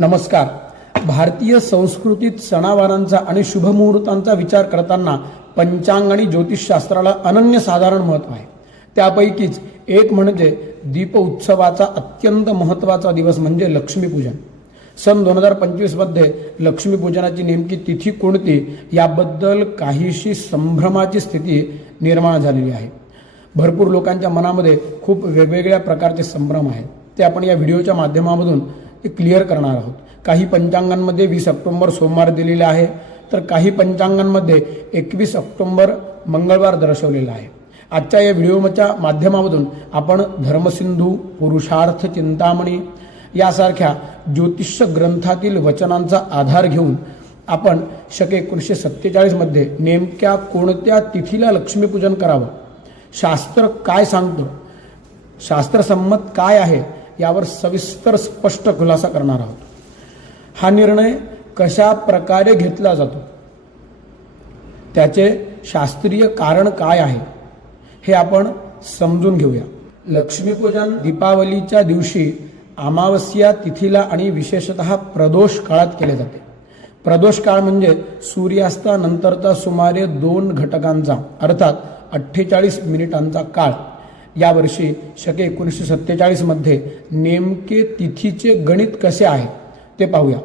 नमस्कार. भारतीय संस्कृतीत सणावारांचा आणि शुभमुहूर्तांचा विचार करताना पंचांग आणि ज्योतिषशास्त्राला अनन्यसाधारण महत्त्व आहे. त्यापैकीच एक म्हणजे दीप उत्सवाचा अत्यंत महत्त्वाचा दिवस म्हणजे लक्ष्मीपूजन. सन दोन हजार पंचवीसमध्ये लक्ष्मीपूजनाची नेमकी तिथी कोणती याबद्दल काहीशी संभ्रमाची स्थिती निर्माण झालेली आहे. भरपूर लोकांच्या मनामध्ये खूप वेगवेगळ्या प्रकारचे संभ्रम आहेत. ते आपण या व्हिडिओच्या माध्यमामधून ते क्लिअर करणार आहोत. काही पंचांगांमध्ये वीस ऑक्टोंबर सोमवार दिलेले आहे तर काही पंचांगांमध्ये एकवीस ऑक्टोंबर मंगळवार दर्शवलेला आहे. आजच्या या व्हिडिओच्या माध्यमामधून आपण धर्मसिंधू पुरुषार्थ चिंतामणी यासारख्या ज्योतिष ग्रंथातील वचनांचा आधार घेऊन आपण शके एकोणीसशे सत्तेचाळीसमध्ये नेमक्या कोणत्या तिथीला लक्ष्मीपूजन करावं शास्त्र काय सांगतं शास्त्रसंमत काय आहे यावर सविस्तर स्पष्ट खुलासा करणार आहोत. हा निर्णय कशा प्रकारे घेतला जातो? त्याचे शास्त्रीय कारण काय आहे? हे आपण समजून घेऊया. लक्ष्मीपूजन दीपावलीच्या दिवशी अमावस्या तिथीला आणि विशेषतः प्रदोष काळात केले जाते. प्रदोष काळ म्हणजे सूर्यास्तानंतरचा सुमारे दोन घटकांचा अर्थात अठ्ठेचाळीस मिनिटांचा काळ. यावर्षी शके एकोणीसशे सत्तेचाळीसमध्ये नेमके तिथीचे गणित कसे आहे ते पाहूया.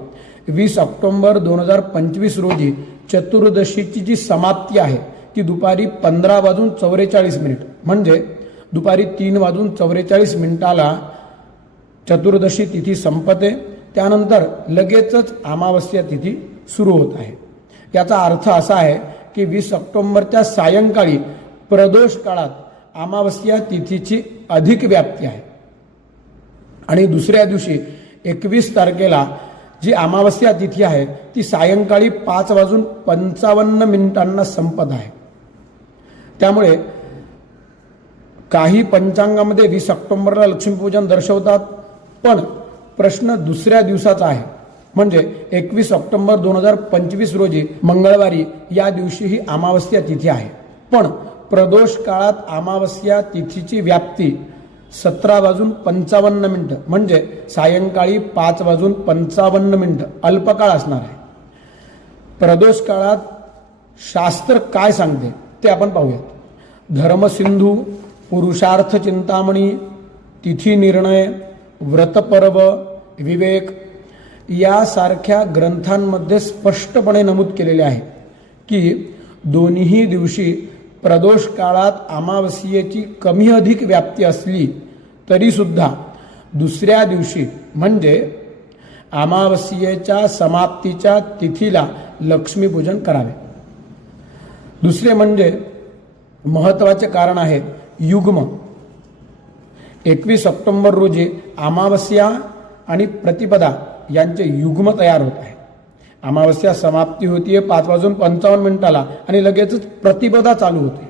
वीस ऑक्टोंबर दोन हजार पंचवीस रोजी चतुर्दशीची जी समाप्ती आहे ती दुपारी पंधरा वाजून चौवेचाळीस मिनिट. म्हणजे दुपारी तीन वाजून चौवेचाळीस मिनिटाला चतुर्दशी तिथी संपते त्यानंतर लगेचच अमावस्या तिथी सुरू होत आहे. याचा अर्थ असा आहे की वीस ऑक्टोंबरच्या सायंकाळी प्रदोष काळात अमावस्या तिथीची अधिक व्याप्ती आहे. आणि दुसऱ्या दिवशी एकवीस तारखेला जी अमावस्या तिथी आहे ती सायंकाळी पाच वाजून पंचावन्न मिनिटांना संपत आहे. त्यामुळे काही पंचांगामध्ये वीस ऑक्टोंबरला लक्ष्मीपूजन दर्शवतात पण प्रश्न दुसऱ्या दिवसाचा आहे. म्हणजे एकवीस ऑक्टोंबर दोन हजार पंचवीस रोजी मंगळवारी या दिवशी ही अमावस्या तिथी आहे. पण प्रदोष काळात अमावस्या तिथीची व्याप्ती सतरा वाजून पंचावन्न मिनटं. म्हणजे सायंकाळी पाच वाजून पंचावन्न मिनटं. अल्पकाळ असणार आहे. प्रदोष काळात शास्त्र काय सांगते ते आपण पाहूयात. धर्मसिंधू पुरुषार्थ चिंतामणी तिथी निर्णय व्रतपर्व विवेक यासारख्या ग्रंथांमध्ये स्पष्टपणे नमूद केलेले आहे की दोन्ही दिवशी प्रदोष काळात अमावस्येची कमी अधिक व्याप्ती असली तरीसुद्धा दुसऱ्या दिवशी म्हणजे अमावस्येच्या समाप्तीच्या तिथीला लक्ष्मीपूजन करावे. दुसरे म्हणजे महत्त्वाचे कारण आहे युग्म. एकवीस ऑक्टोंबर रोजी अमावस्या आणि प्रतिपदा यांचे युग्म तयार होत आहे. अमावस्या समाप्ती होतीये पाच वाजून पंचावन्न मिनिटाला आणि लगेचच प्रतिपदा चालू होते.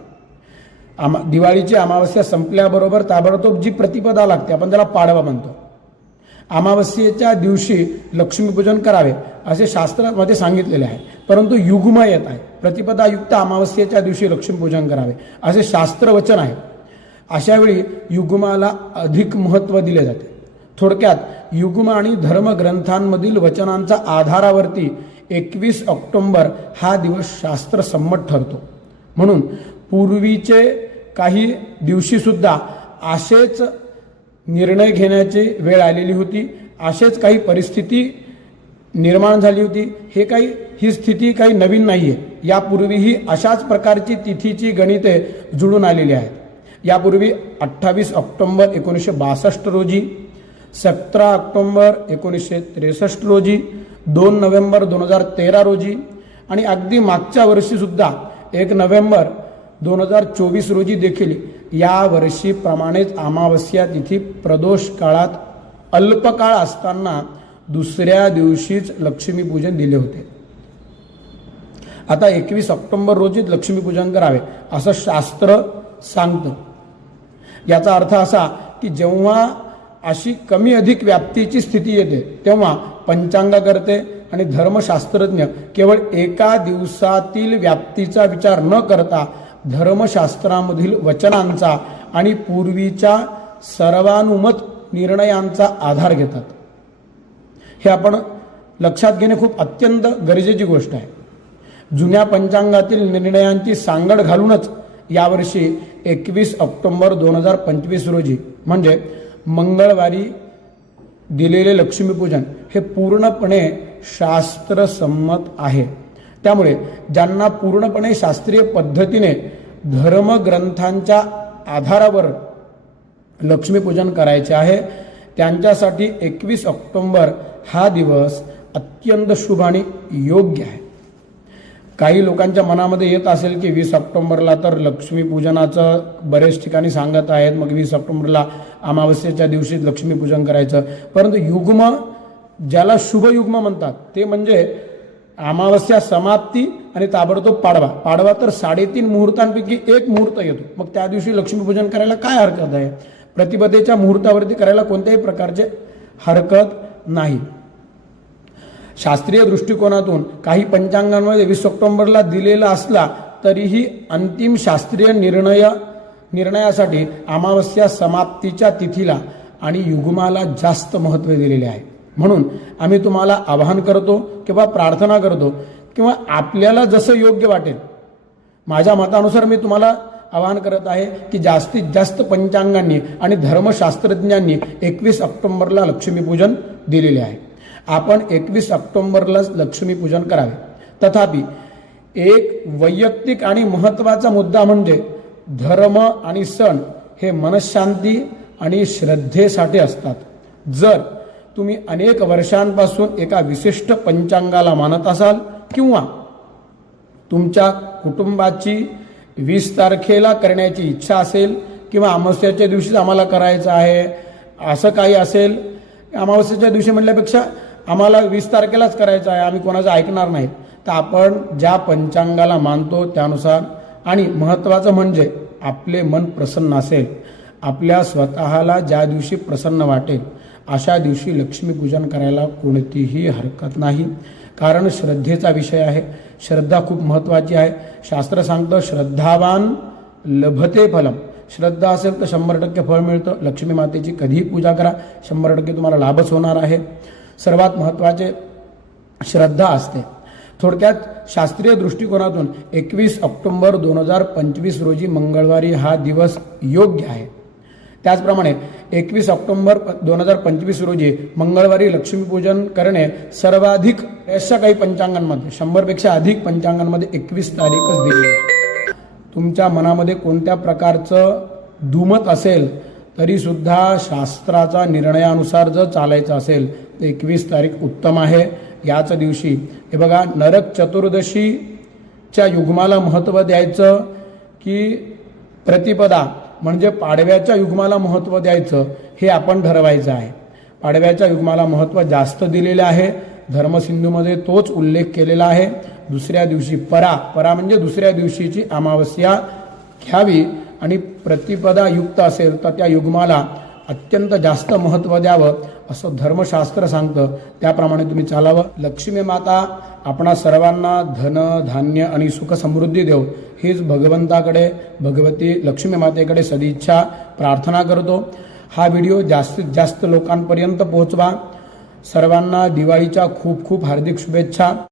आमा दिवाळीची अमावस्या संपल्याबरोबर ताबडतोब जी प्रतिपदा लागते आपण त्याला पाडवा म्हणतो. अमावस्येच्या दिवशी लक्ष्मीपूजन करावे असे शास्त्रामध्ये सांगितलेले आहे. परंतु युग्म येत आहे. प्रतिपदायुक्त अमावस्येच्या दिवशी लक्ष्मीपूजन करावे असे शास्त्रवचन आहे. अशावेळी युग्माला अधिक महत्त्व दिले जाते. थोडक्यात युग्म आणि धर्मग्रंथांमधील वचनांचा आधारावरती एकवीस ऑक्टोंबर हा दिवस शास्त्रसंमत ठरतो. म्हणून पूर्वीचे काही दिवशीसुद्धा असेच निर्णय घेण्याची वेळ आलेली होती असेच काही परिस्थिती निर्माण झाली होती. हे काही ही स्थिती काही नवीन नाही आहे यापूर्वीही अशाच प्रकारची तिथीची गणिते जुळून आलेली आहेत. यापूर्वी अठ्ठावीस ऑक्टोंबर एकोणीसशे बासष्ट रोजी सतरा ऑक्टोंबर एकोणीसशे त्रेसष्ट रोजी दोन नोव्हेंबर दोन हजार तेरा रोजी आणि अगदी मागच्या वर्षीसुद्धा एक नोव्हेंबर दोन हजार चोवीस रोजी देखील या वर्षीप्रमाणेच अमावस्या तिथी प्रदोष काळात अल्पकाळ असताना दुसऱ्या दिवशीच लक्ष्मीपूजन दिले होते. आता एकवीस ऑक्टोंबर रोजीच लक्ष्मीपूजन करावे असं शास्त्र सांगतं. याचा अर्थ असा की जेव्हा अशी कमी अधिक व्याप्तीची स्थिती येते. तेव्हा पंचांगकर्ते आणि धर्मशास्त्रज्ञ केवळ एका दिवसातील व्याप्तीचा विचार न करता धर्मशास्त्रामधील वचनांचा आणि पूर्वीच्या सर्वानुमत निर्णयांचा आधार घेतात. हे आपण लक्षात घेणे खूप अत्यंत गरजेची गोष्ट आहे. जुन्या पंचांगातील निर्णयांची सांगड घालूनच यावर्षी एकवीस ऑक्टोंबर दोन हजार पंचवीस रोजी म्हणजे मंगळवारी दिलेले लक्ष्मीपूजन हे पूर्णपणे शास्त्रसंमत आहे. त्यामुळे ज्यांना पूर्णपणे शास्त्रीय पद्धतीने धर्मग्रंथांच्या आधारावर लक्ष्मीपूजन करायचे आहे त्यांच्यासाठी एकवीस ऑक्टोंबर हा दिवस अत्यंत शुभ आणि योग्य आहे. काही लोकांच्या मनामध्ये येत असेल की वीस ऑक्टोंबरला तर लक्ष्मीपूजनाचं बरेच ठिकाणी सांगत आहेत. मग वीस ऑक्टोंबरला अमावस्येच्या दिवशी लक्ष्मीपूजन करायचं. परंतु युग्म ज्याला शुभयुग्म म्हणतात ते म्हणजे अमावस्या समाप्ती आणि ताबडतोब पाडवा. पाडवा तर साडेतीन मुहूर्तांपैकी एक मुहूर्त येतो. मग त्या दिवशी लक्ष्मीपूजन करायला काय हरकत आहे? प्रतिपदेच्या मुहूर्तावरती करायला कोणत्याही प्रकारचे हरकत नाही. शास्त्रीय दृष्टिकोनातून काही पंचांगांमध्ये वीस ऑक्टोंबरला दिलेला असला तरीही अंतिम शास्त्रीय निर्णय निर्णयासाठी अमावस्या समाप्तीच्या तिथीला आणि युग्माला जास्त महत्त्व दिलेले आहे. म्हणून आम्ही तुम्हाला आवाहन करतो किंवा प्रार्थना करतो किंवा आपल्याला जसं योग्य वाटेल. माझ्या मतानुसार मी तुम्हाला आवाहन करत आहे की जास्तीत जास्त पंचांगांनी आणि धर्मशास्त्रज्ञांनी एकवीस ऑक्टोंबरला लक्ष्मीपूजन दिलेले आहे. आपण एकवीस ऑक्टोंबरलाच लक्ष्मीपूजन करावे. तथापि एक वैयक्तिक आणि महत्त्वाचा मुद्दा म्हणजे धर्म आणि सण हे मनशांती आणि श्रद्धेसाठी असतात. जर तुम्ही अनेक वर्षांपासून एका विशिष्ट पंचांगाला मानत असाल किंवा तुमच्या कुटुंबाची वीस तारखेला करण्याची इच्छा असेल किंवा अमावस्याच्या दिवशीच आम्हाला करायचं आहे असं काही असेल अमावस्याच्या दिवशी म्हटल्यापेक्षा आम्हाला वीस तारखेलाच करायचं आहे आम्ही कोणाचं ऐकणार नाही. तर आपण ज्या पंचांगाला मानतो त्यानुसार आणि महत्त्वाचं म्हणजे आपले मन प्रसन्न असेल आपल्या स्वतःला ज्या दिवशी प्रसन्न वाटेल अशा दिवशी लक्ष्मीपूजन करायला कोणतीही हरकत नाही. कारण श्रद्धेचा विषय आहे श्रद्धा खूप महत्त्वाची आहे. शास्त्र सांगतं श्रद्धावान लभते फलम. श्रद्धा असेल तर शंभर टक्के फळ मिळतं. लक्ष्मी मातेची कधीही पूजा करा शंभर टक्के तुम्हाला लाभच होणार आहे. सर्वात महत्त्वाचे श्रद्धा असते. थोडक्यात शास्त्रीय दृष्टिकोनातून एकवीस ऑक्टोंबर दोन हजार पंचवीस रोजी मंगळवारी हा दिवस योग्य आहे. त्याचप्रमाणे एकवीस ऑक्टोंबर दोन हजार पंचवीस रोजी मंगळवारी लक्ष्मीपूजन करणे सर्वाधिक अशा काही पंचांगांमध्ये शंभरपेक्षा अधिक पंचांगांमध्ये एकवीस तारीखच दिली तुमच्या मनामध्ये कोणत्या प्रकारचं दुमत असेल तरीसुद्धा शास्त्राचा निर्णयानुसार जर चालायचं असेल तर एकवीस तारीख उत्तम आहे. याच दिवशी हे बघा नरक चतुर्दशीच्या युग्माला महत्त्व द्यायचं की प्रतिपदा म्हणजे पाडव्याच्या युग्माला महत्त्व द्यायचं हे आपण ठरवायचं आहे. पाडव्याच्या युग्माला महत्त्व जास्त दिलेले आहे. धर्मसिंधूमध्ये तोच उल्लेख केलेला आहे. दुसऱ्या दिवशी परा परा म्हणजे दुसऱ्या दिवशीची अमावस्या घ्यावी. आणि प्रतिपदा युक्त असेल तर त्या युग्माला अत्यंत जास्त महत्त्व द्यावं असं धर्मशास्त्र सांगतं. त्याप्रमाणे तुम्ही चालावं. लक्ष्मी माता आपणा सर्वांना धन धान्य आणि सुख समृद्धी देव हीच भगवंताकडे भगवती लक्ष्मी मातेकडे सदिच्छा प्रार्थना करतो. हा व्हिडिओ जास्तीत जास्त लोकांपर्यंत पोहोचवा. सर्वांना दिवाळीच्या खूप खूप हार्दिक शुभेच्छा.